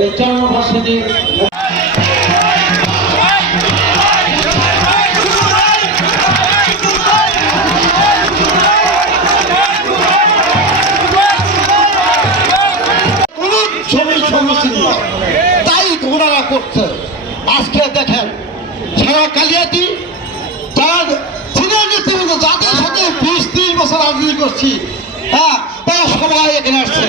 এই জন্মবার্ষিকী তাই ওনারা করছে। আজকে দেখেন সারা কালিয়াতি তার সিনিয়র নেতৃবৃন্দ যাদের সাথে 20-30 বছর রাজনীতি করছি, হ্যাঁ, তারা সবাই এখানে আসছে।